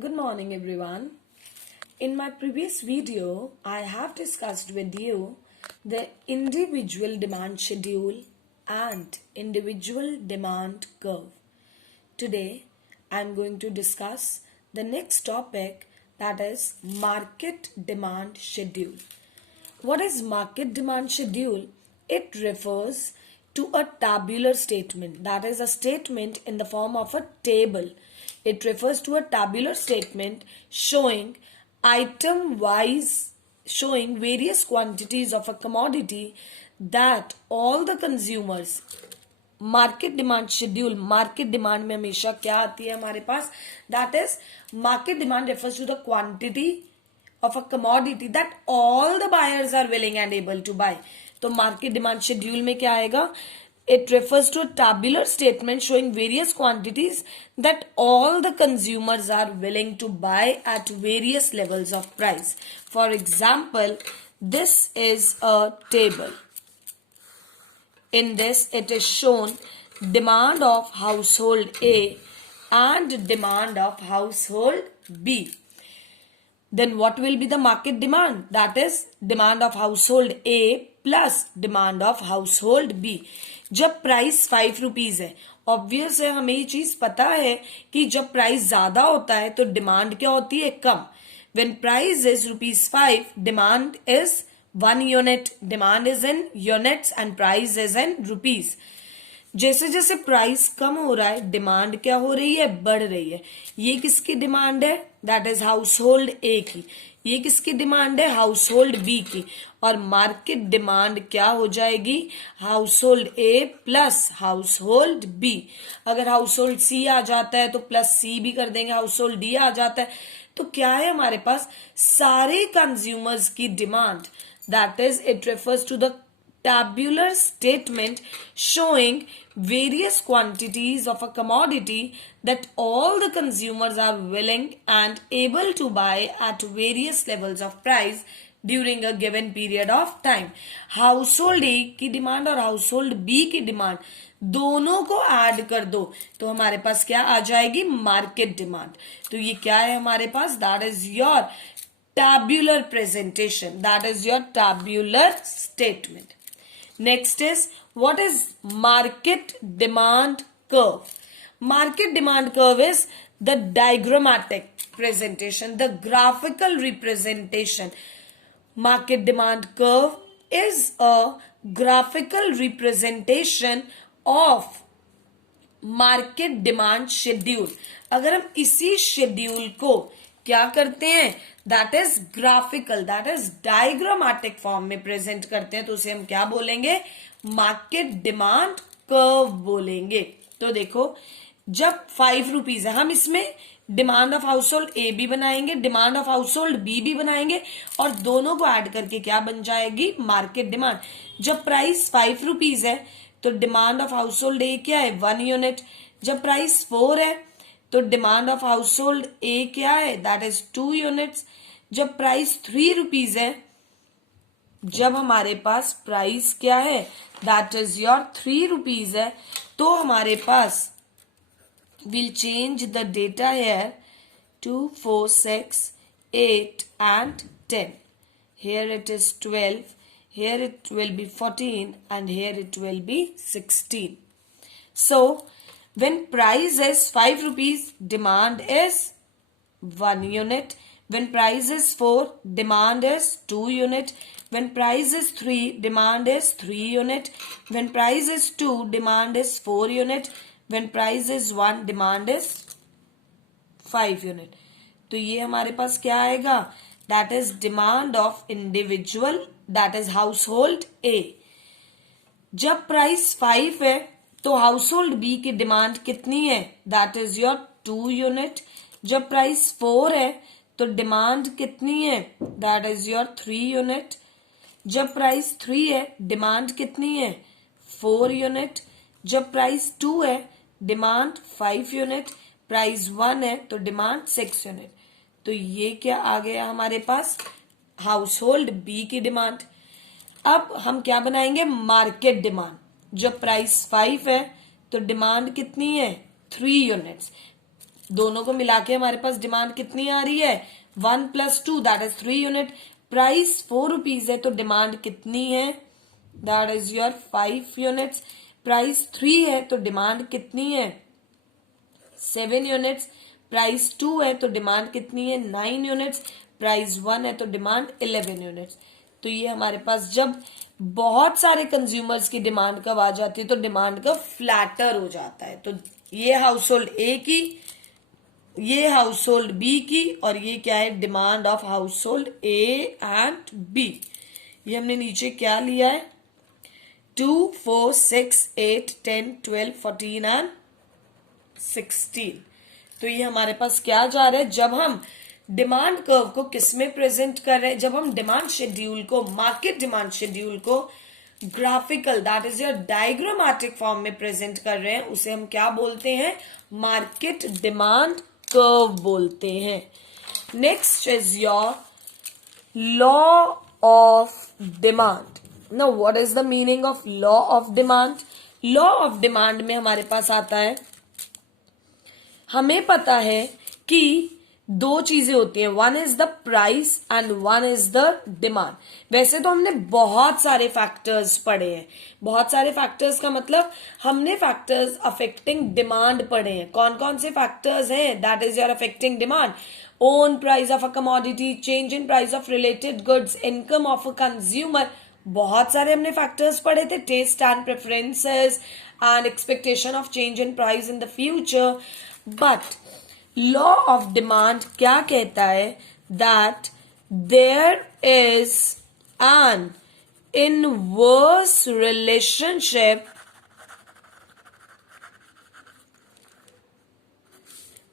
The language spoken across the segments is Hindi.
Good morning, everyone. In my previous video, I have discussed with you the individual demand schedule and individual demand curve. Today, I am going to discuss the next topic, that is market demand schedule. What is market demand schedule? It refers to a tabular statement, that is a statement in the form of a table. It refers to a tabular statement showing item wise, showing various quantities of a commodity that all the consumers. Market demand schedule, market demand में हमेशा क्या आती है हमारे पास, that is market demand refers to the quantity of a commodity that all the buyers are willing and able to buy. तो market demand schedule में क्या आएगा? It refers to a tabular statement showing various quantities that all the consumers are willing to buy at various levels of price. For example, this is a table. In this, it is shown demand of household A and demand of household B. Then what will be the market demand? That is demand of household A plus demand of household B. जब प्राइस 5 रुपीज है, ऑब्वियस है, हमें ये चीज पता है कि जब प्राइस ज्यादा होता है तो डिमांड क्या होती है? कम. When price is ₹5, demand is 1 unit. Demand is in units and price is in rupees. जैसे जैसे प्राइस कम हो रहा है, डिमांड क्या हो रही है? बढ़ रही है. ये किसकी डिमांड है? That is house hold a की. ये किसकी डिमांड है? हाउस होल्ड बी की. और मार्केट डिमांड क्या हो जाएगी? Household A plus household B. अगर हाउस होल्ड सी आ जाता है तो प्लस सी भी कर देंगे, हाउस होल्ड डी आ जाता है तो क्या है हमारे पास? सारे कंज्यूमर्स की demand. That is it refers to the tabular statement showing various quantities of a commodity that all the consumers are willing and able to buy at various levels of price during a given period of time. Household A की डिमांड और हाउसहोल्ड बी की डिमांड दोनों को ऐड कर दो तो हमारे पास क्या आ जाएगी? Market demand. तो ये क्या है हमारे पास? That is your tabular presentation. That is your tabular statement. Next is, what is market demand curve? Market demand curve is the diagrammatic presentation, the graphical representation. Market demand curve is a graphical representation of market demand schedule. अगर हम इसी शेड्यूल को क्या करते हैं? That is graphical, that is diagrammatic form में प्रेजेंट करते हैं तो उसे हम क्या बोलेंगे? मार्केट डिमांड कर्व बोलेंगे. तो देखो, जब 5 रुपीज है, हम इसमें demand of household A भी बनाएंगे, demand of household B भी बनाएंगे और दोनों को ऐड करके क्या बन जाएगी? Market demand. जब प्राइस 5 रुपीज है तो डिमांड ऑफ हाउस होल्ड ए क्या है? 1 यूनिट. जब प्राइस 4 है तो डिमांड ऑफ हाउस होल्ड ए क्या है? That is 2 units. जब प्राइस 3 रुपीज है, जब हमारे पास प्राइस क्या है? दैट इज योर 3 रुपीज है, तो हमारे पास will change the data here 2, 4, 6, 8 and 10. Here it is 12, here it will be 14 and here it will be 16. So when price is 5 rupees, demand is 1 unit. When price is 4, demand is 2 unit. When price is 3, demand is 3 unit. When price is 2, demand is 4 unit. When price is 1, demand is 5 unit. तो ये हमारे पास क्या आएगा? That is demand of individual, that is household A. जब प्राइस 5 है तो हाउस होल्ड बी की डिमांड कितनी है? That is your 2 unit. जब प्राइस 4 है तो डिमांड कितनी है? That is your 3 unit. जब प्राइस 3 है, डिमांड कितनी है? 4 यूनिट. जब प्राइस 2 है, डिमांड 5 यूनिट. प्राइस 1 है तो डिमांड 6 यूनिट. तो ये क्या आ गया हमारे पास? हाउस होल्ड बी की डिमांड. अब हम क्या बनाएंगे? Market demand. जब प्राइस 5 है तो डिमांड कितनी है? 3 यूनिट्स. दोनों को मिला के हमारे पास डिमांड कितनी आ रही है, 1 + 2 that is 3 unit. Price 4 rupees है तो डिमांड कितनी है, that is your 5 units. Price 3 है तो डिमांड कितनी है, 7 यूनिट्स। प्राइस 2 है तो डिमांड कितनी है, 9 यूनिट्स। प्राइस 1 है तो डिमांड 11 यूनिट्स। तो ये हमारे पास जब बहुत सारे कंज्यूमर्स की डिमांड कब आ जाती है, तो डिमांड कब फ्लैटर हो जाता है। तो ये हाउस होल्ड ए की, ये हाउस होल्ड बी की, और ये क्या है, demand of household A and B. ये हमने नीचे क्या लिया है, 2, 4, 6, 8, 10, 12, 14 एंड 16। तो ये हमारे पास क्या जा रहा है, जब हम डिमांड कर्व को किस में प्रेजेंट कर रहे हैं, जब हम डिमांड शेड्यूल को, मार्केट डिमांड शेड्यूल को graphical that is your diagrammatic form में प्रेजेंट कर रहे हैं, उसे हम क्या बोलते हैं, मार्केट डिमांड कर्व बोलते हैं। Next is your law of demand. Now what is the meaning of law of demand. Law of demand में हमारे पास आता है, हमें पता है कि दो चीजें होती हैं, one is the price and one is the demand. वैसे तो हमने बहुत सारे फैक्टर्स पढ़े हैं, बहुत सारे फैक्टर्स का मतलब हमने फैक्टर्स अफेक्टिंग डिमांड पढ़े हैं। कौन कौन से फैक्टर्स हैं, that is your affecting demand, own price of a commodity, change in price of related goods, income of a consumer. बहुत सारे हमने फैक्टर्स पढ़े थे, taste and preferences and expectation of change in price in the future. But law of demand क्या कहता है, that there is an inverse relationship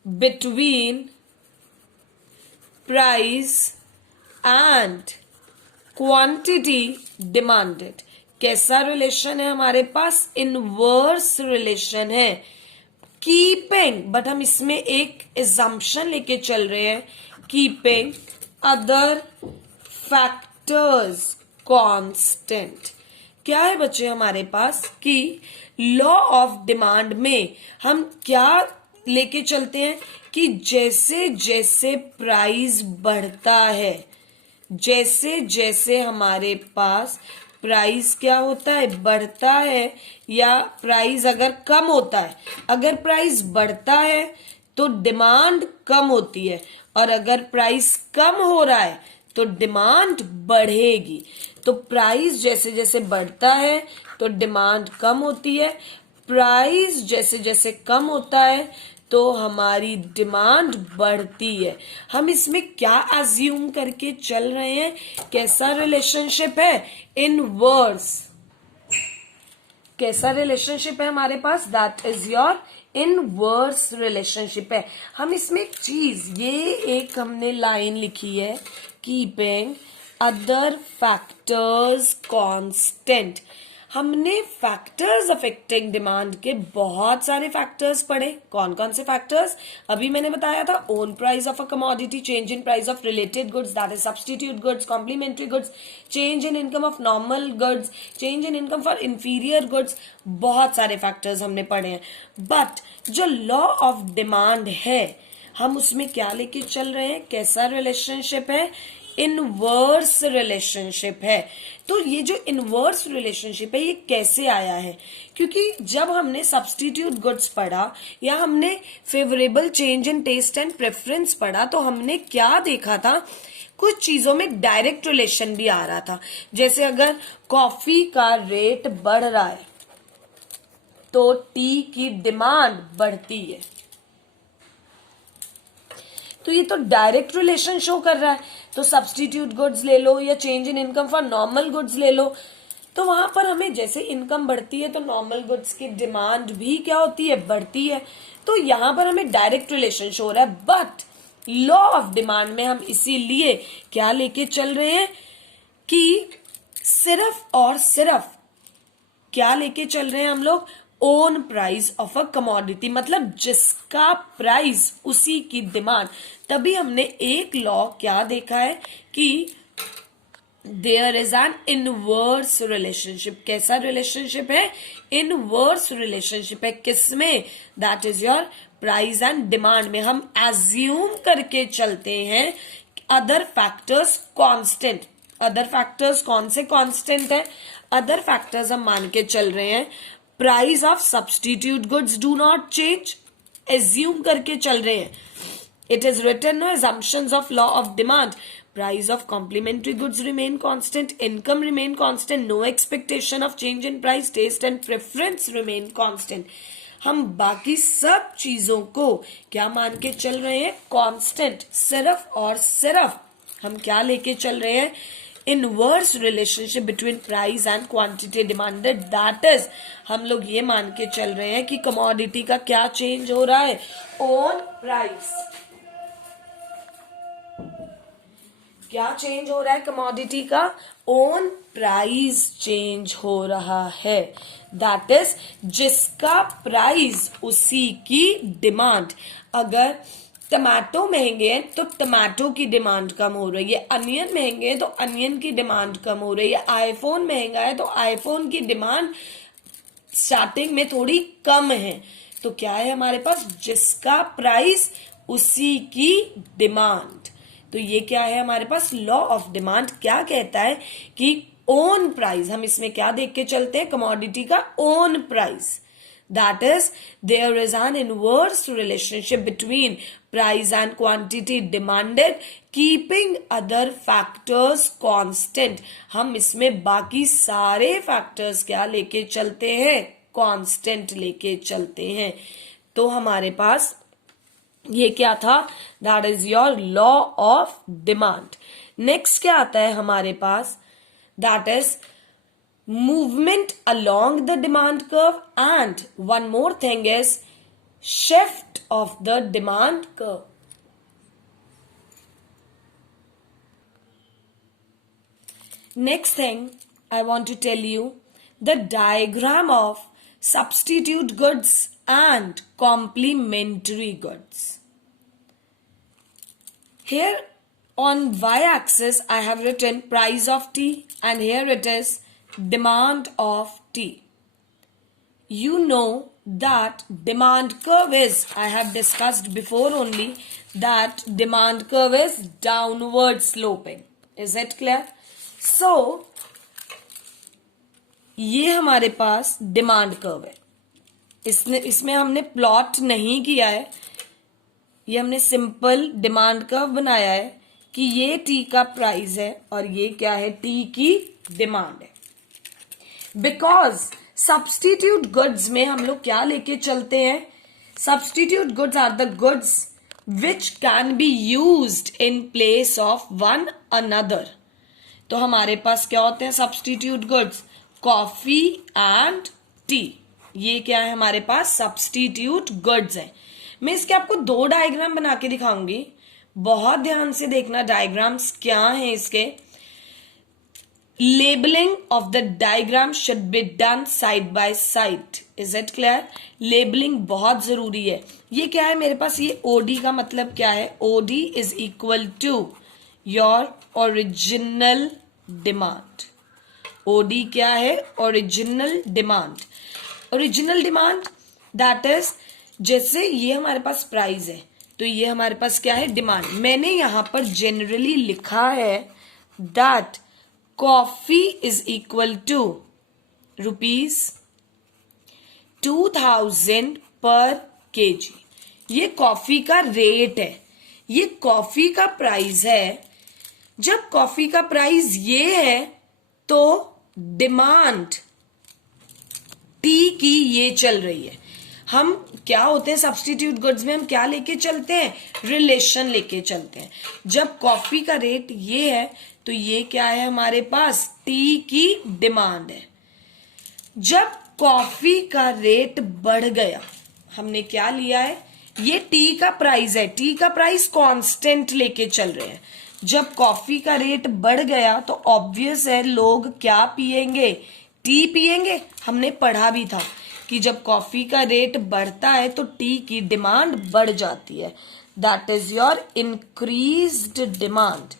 between price and quantity demanded. कैसा रिलेशन है हमारे पास, इनवर्स रिलेशन है। कीपिंग, बट हम इसमें एक एजम्पशन लेके चल रहे हैं, कीपिंग अदर फैक्टर्स कांस्टेंट। क्या है बच्चे हमारे पास कि लॉ ऑफ डिमांड में हम क्या लेके चलते हैं कि जैसे जैसे प्राइस बढ़ता है, जैसे जैसे हमारे पास प्राइस क्या होता है, बढ़ता है, या प्राइस अगर कम होता है, अगर प्राइस बढ़ता है तो डिमांड कम होती है, और अगर प्राइस कम हो रहा है तो डिमांड बढ़ेगी। तो प्राइस जैसे जैसे बढ़ता है तो डिमांड कम होती है, प्राइस जैसे जैसे कम होता है तो हमारी डिमांड बढ़ती है। हम इसमें क्या अज्यूम करके चल रहे हैं, कैसा रिलेशनशिप है, इनवर्स। कैसा रिलेशनशिप है हमारे पास, that is your inverse relationship है। हम इसमें एक चीज, ये एक हमने लाइन लिखी है, कीपिंग अदर फैक्टर्स कांस्टेंट। हमने फैक्टर्स अफेक्टिंग डिमांड के बहुत सारे फैक्टर्स पढ़े। कौन कौन से फैक्टर्स, अभी मैंने बताया था, own price of a commodity, change in price of related goods that is substitute goods, complementary goods, change in income of normal goods, change in income for inferior goods. बहुत सारे फैक्टर्स हमने पढ़े हैं। बट जो लॉ ऑफ डिमांड है, हम उसमें क्या लेके चल रहे हैं, कैसा रिलेशनशिप है, इनवर्स रिलेशनशिप है। तो ये जो इनवर्स रिलेशनशिप है ये कैसे आया है, क्योंकि जब हमने सब्स्टिट्यूट गुड्स पढ़ा या हमने favourable change in taste and preference पढ़ा, तो हमने क्या देखा था, कुछ चीजों में डायरेक्ट रिलेशन भी आ रहा था। जैसे अगर कॉफी का रेट बढ़ रहा है तो टी की डिमांड बढ़ती है, तो ये तो डायरेक्ट रिलेशन शो कर रहा है। तो सब्स्टिट्यूट गुड्स ले लो या change in income for normal goods ले लो, तो वहां पर हमें जैसे इनकम बढ़ती है तो नॉर्मल गुड्स की डिमांड भी क्या होती है, बढ़ती है। तो यहां पर हमें डायरेक्ट रिलेशन शो हो रहा है। बट लॉ ऑफ डिमांड में हम इसीलिए क्या लेके चल रहे हैं कि सिर्फ और सिर्फ क्या लेके चल रहे हैं हम लोग, own price of a commodity, मतलब जिसका प्राइस उसी की डिमांड। तभी हमने एक लॉ क्या देखा है कि there is an inverse relationship. कैसा रिलेशनशिप है, इनवर्स रिलेशनशिप है, किसमें, that is your price and demand में हम एज्यूम करके चलते हैं other factors constant. Other factors कौन से कांस्टेंट है? अदर फैक्टर्स हम मान के चल रहे हैं price of substitute goods do not change, assume करके चल रहे हैं। It is written no assumptions of law of demand. Price of complementary goods remain constant, income remain constant, no expectation of change in price, taste and preference remain constant. हम बाकी सब चीजों को क्या मान के चल रहे हैं? कांस्टेंट। सिर्फ और सिर्फ हम क्या लेके चल रहे हैं? Inverse relationship between price and quantity demanded. That is हम लोग ये मान के चल रहे हैं कि कमोडिटी का क्या चेंज हो रहा है? On price. क्या चेंज हो रहा है कमोडिटी का? ऑन प्राइस चेंज हो रहा है। दैट इज जिसका प्राइस उसी की डिमांड। अगर टमाटो महंगे हैं तो टमाटो की डिमांड कम हो रही है, अनियन महंगे हैं तो अनियन की डिमांड कम हो रही है, आईफोन महंगा है तो आईफोन की डिमांड स्टार्टिंग में थोड़ी कम है। तो क्या है हमारे पास? जिसका प्राइस उसी की डिमांड। तो ये क्या है हमारे पास? लॉ ऑफ डिमांड क्या कहता है कि ओन प्राइस, हम इसमें क्या देख के चलते हैं? कमोडिटी का own price. That is there is an inverse relationship between price and quantity demanded keeping other factors constant. हम इसमें बाकी सारे फैक्टर्स क्या लेके चलते हैं? कांस्टेंट लेके चलते हैं। तो हमारे पास ये क्या था? That is your law of demand. Next क्या आता है हमारे पास? That is movement along the demand curve and one more thing is shift of the demand curve. Next thing I want to tell you the diagram of substitute goods and complementary goods. Here on y-axis I have written price of tea and here it is demand of tea. You know that demand curve is, I have discussed before only, that demand curve is downward sloping. Is it clear? So ये हमारे पास डिमांड कर्व है। इसमें हमने प्लॉट नहीं किया है, ये हमने सिंपल डिमांड कर्व बनाया है कि ये टी का प्राइस है और ये क्या है? टी की डिमांड है। बिकॉज सब्स्टिट्यूट गुड्स में हम लोग क्या लेके चलते हैं? Substitute goods are the goods which can be used in place of one another. तो हमारे पास क्या होते हैं substitute goods? Coffee and tea. ये क्या है हमारे पास? सब्स्टिट्यूट गुड्स है। मैं इसके आपको दो डायग्राम बना के दिखाऊंगी, बहुत ध्यान से देखना डायग्राम्स क्या हैं इसके। Labelling of the diagram should be done side by side. Is it clear? Labelling बहुत जरूरी है। ये क्या है मेरे पास? ये ओडी का मतलब क्या है? OD is equal to your original demand. OD क्या है? Original demand. Original demand that is, जैसे ये हमारे पास प्राइस है तो ये हमारे पास क्या है? डिमांड। मैंने यहां पर जनरली लिखा है that coffee is equal to ₹2000 per KG. ये कॉफी का रेट है, ये कॉफी का प्राइस है। जब कॉफी का प्राइस ये है तो डिमांड टी की ये चल रही है। हम क्या होते हैं सब्स्टिट्यूट गुड्स में? हम क्या लेके चलते हैं? रिलेशन लेके चलते हैं। जब कॉफी का रेट ये है तो ये क्या है हमारे पास? टी की डिमांड है। जब कॉफी का रेट बढ़ गया, हमने क्या लिया है? ये टी का प्राइस है, टी का प्राइस कांस्टेंट लेके चल रहे हैं। जब कॉफी का रेट बढ़ गया तो ऑब्वियस है लोग क्या पिएंगे? टी पिएंगे। हमने पढ़ा भी था कि जब कॉफी का रेट बढ़ता है तो टी की डिमांड बढ़ जाती है। That is your increased demand.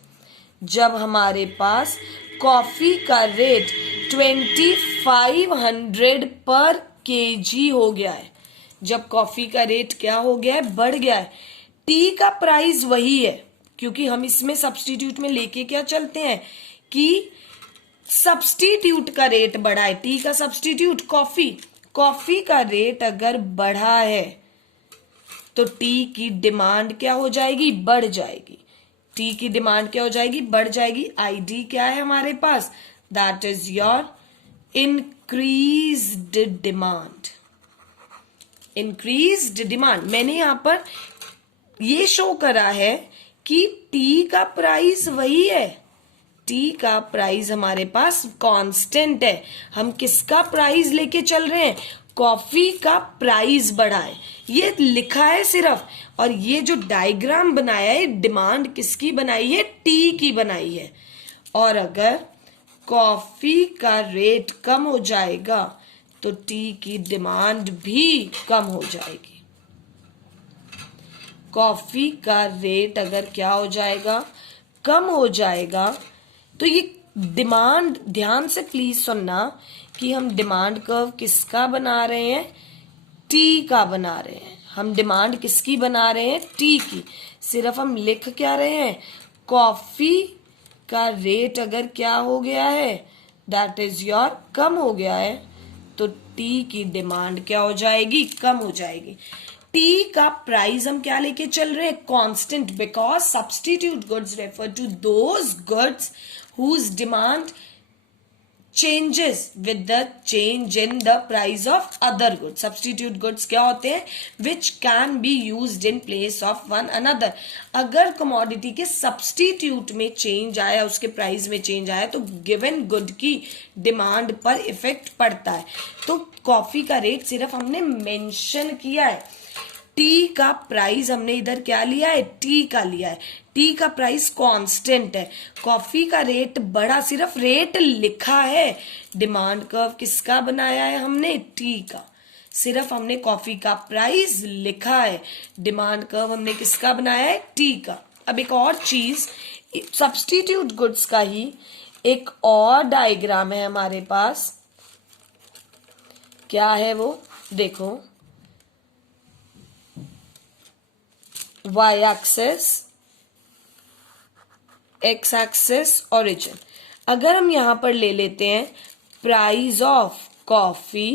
जब हमारे पास कॉफी का रेट 2500 पर केजी हो गया है, जब कॉफी का रेट क्या हो गया है, बढ़ गया है। टी का प्राइस वही है, क्योंकि हम इसमें सब्स्टिट्यूट में लेके क्या चलते हैं कि सब्स्टिट्यूट का रेट बढ़ा है। टी का सब्स्टिट्यूट कॉफी, कॉफी का रेट अगर बढ़ा है तो टी की डिमांड क्या हो जाएगी, बढ़ जाएगी। टी की डिमांड क्या हो जाएगी, बढ़ जाएगी। आईडी क्या है हमारे पास, that is your increased demand. Increased demand, मैंने यहां पर ये शो करा है कि टी का प्राइस वही है, टी का प्राइस हमारे पास कांस्टेंट है। हम किसका प्राइस लेके चल रहे हैं, कॉफी का प्राइस बढ़ा है, ये लिखा है सिर्फ। और ये जो डायग्राम बनाया है, डिमांड किसकी बनाई है, टी की बनाई है। और अगर कॉफी का रेट कम हो जाएगा तो टी की डिमांड भी कम हो जाएगी। कॉफी का रेट अगर क्या हो जाएगा, कम हो जाएगा, तो ये डिमांड, ध्यान से प्लीज सुनना कि हम डिमांड कर्व किसका बना रहे हैं, टी का बना रहे हैं। हम डिमांड किसकी बना रहे हैं, टी की। सिर्फ हम लिख क्या रहे हैं, कॉफी का रेट अगर क्या हो गया है, दैट इज योर कम हो गया है, तो टी की डिमांड क्या हो जाएगी, कम हो जाएगी। टी का प्राइस हम क्या लेके चल रहे हैं, constant, because substitute goods refer to those goods whose demand changes with the change in the price of other goods. Substitute goods क्या होते हैं, which can be used in place of one another. अगर commodity के substitute में change आया, उसके price में change आया, तो given good की demand पर effect पड़ता है। तो कॉफी का रेट सिर्फ हमने mention किया है। टी का प्राइस हमने इधर क्या लिया है, टी का लिया है। टी का प्राइस कांस्टेंट है, कॉफी का रेट बढ़ा, सिर्फ रेट लिखा है। डिमांड कर्व किसका बनाया है हमने, टी का। सिर्फ हमने कॉफी का प्राइस लिखा है, डिमांड कर्व हमने किसका बनाया है, टी का। अब एक और चीज, सब्स्टिट्यूट गुड्स का ही एक और डायग्राम है हमारे पास। क्या है वो, देखो, y axis, x axis, origin. अगर हम यहां पर ले लेते हैं price of coffee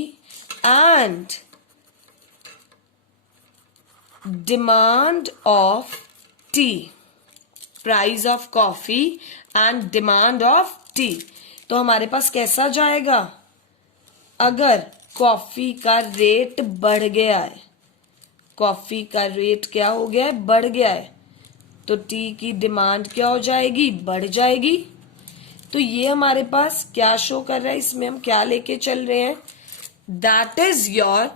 and demand of tea, price of coffee and demand of tea, तो हमारे पास कैसा जाएगा, अगर कॉफी का रेट बढ़ गया है, कॉफी का रेट क्या हो गया है, बढ़ गया है, तो टी की डिमांड क्या हो जाएगी, बढ़ जाएगी। तो ये हमारे पास क्या शो कर रहा है, इसमें हम क्या लेके चल रहे हैं, that is your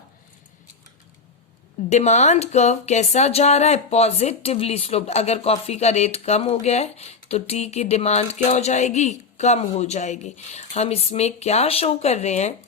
demand curve कैसा जा रहा है, पॉजिटिवली स्लोप्ड। अगर कॉफी का रेट कम हो गया है तो टी की डिमांड क्या हो जाएगी, कम हो जाएगी। हम इसमें क्या शो कर रहे हैं,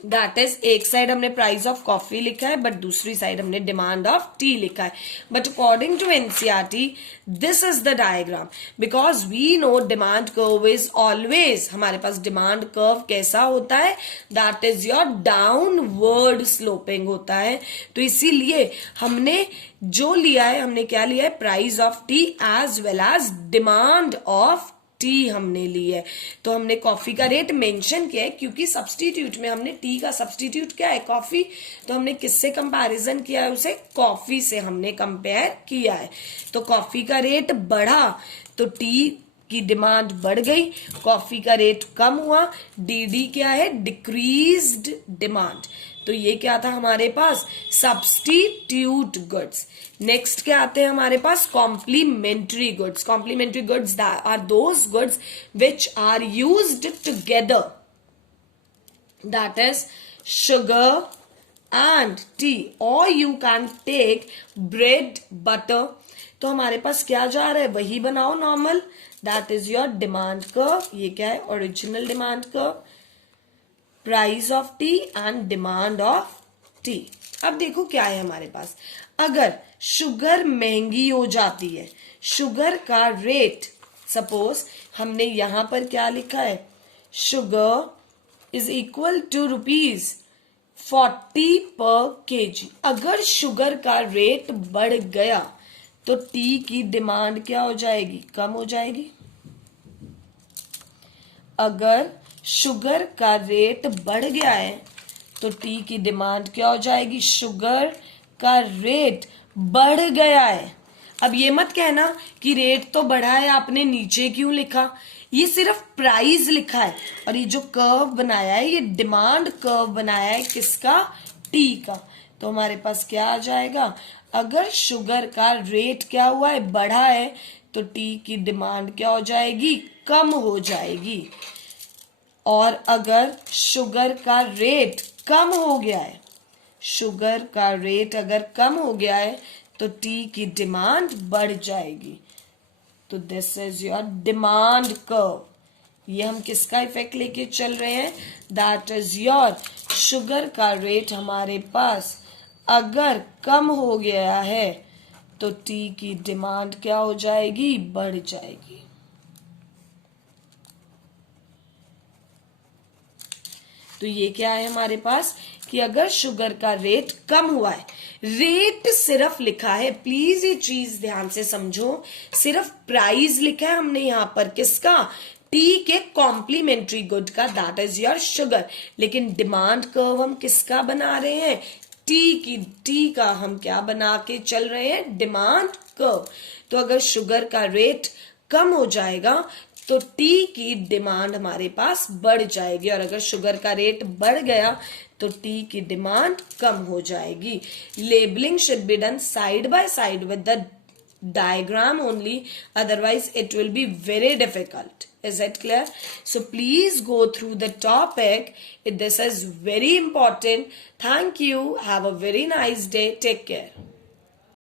दैट इज एक साइड हमने प्राइस ऑफ कॉफी लिखा है, बट दूसरी साइड हमने डिमांड ऑफ टी लिखा है। But according to NCERT this is the diagram, because we know demand curve is always, हमारे पास डिमांड कर्व कैसा होता है, that is your downward sloping होता है। तो इसीलिए हमने जो लिया है, हमने क्या लिया है, price of tea as well as demand of tea हमने ली है। तो हमने कॉफी का रेट मेंशन किया है, क्योंकि सब्स्टिट्यूट में हमने टी का सब्स्टिट्यूट क्या है, कॉफी, तो हमने किससे कंपैरिजन किया है, उसे कॉफी से हमने कंपेयर किया है। तो कॉफी का रेट बढ़ा तो टी की डिमांड बढ़ गई, कॉफी का रेट कम हुआ, डीडी क्या है, डिक्रीज्ड डिमांड। तो ये क्या था हमारे पास, सब्स्टिट्यूट गुड्स। नेक्स्ट क्या आते हैं हमारे पास, complementary goods. Complementary goods are those goods which are used together, that is sugar and tea, और you can take bread, butter. तो हमारे पास क्या जा रहा है, वही बनाओ normal, that is your demand curve. ये क्या है, original demand curve, price of tea and demand of tea. अब देखो क्या है हमारे पास, अगर शुगर महंगी हो जाती है, शुगर का रेट, सपोज हमने यहां पर क्या लिखा है, sugar is equal to rupees 40 per KG. अगर शुगर का रेट बढ़ गया तो टी की डिमांड क्या हो जाएगी? कम हो जाएगी। अगर शुगर का रेट बढ़ गया है तो टी की डिमांड क्या हो जाएगी? शुगर का रेट बढ़ गया है। अब ये मत कहना कि रेट तो बढ़ा है, आपने नीचे क्यों लिखा? ये सिर्फ प्राइस लिखा है और ये जो कर्व बनाया है ये डिमांड कर्व बनाया है किसका? टी का। तो हमारे पास क्या आ जाएगा? अगर शुगर का रेट क्या हुआ है? बढ़ा है, तो टी की डिमांड क्या हो जाएगी? कम हो जाएगी। और अगर शुगर का रेट कम हो गया है, शुगर का रेट अगर कम हो गया है तो टी की डिमांड बढ़ जाएगी। तो this is your demand curve. ये हम किसका इफेक्ट लेके चल रहे हैं? दैट इज योर शुगर का रेट हमारे पास अगर कम हो गया है तो टी की डिमांड क्या हो जाएगी? बढ़ जाएगी। तो ये क्या है हमारे पास कि अगर शुगर का रेट कम हुआ है, रेट सिर्फ लिखा है, प्लीज ये चीज ध्यान से समझो, सिर्फ प्राइस लिखा है हमने यहां पर किसका? टी के कॉम्प्लीमेंट्री गुड का, दैट इज योर शुगर। लेकिन डिमांड कर्व हम किसका बना रहे हैं? टी की। टी का हम क्या बना के चल रहे हैं? Demand curve. तो अगर शुगर का रेट कम हो जाएगा तो टी की डिमांड हमारे पास बढ़ जाएगी, और अगर शुगर का रेट बढ़ गया तो टी की डिमांड कम हो जाएगी। Labelling should be done side by side with the diagram only, otherwise it will be very difficult. Is it clear? So please go through the topic. This is very important. Thank you. Have a very nice day. Take care.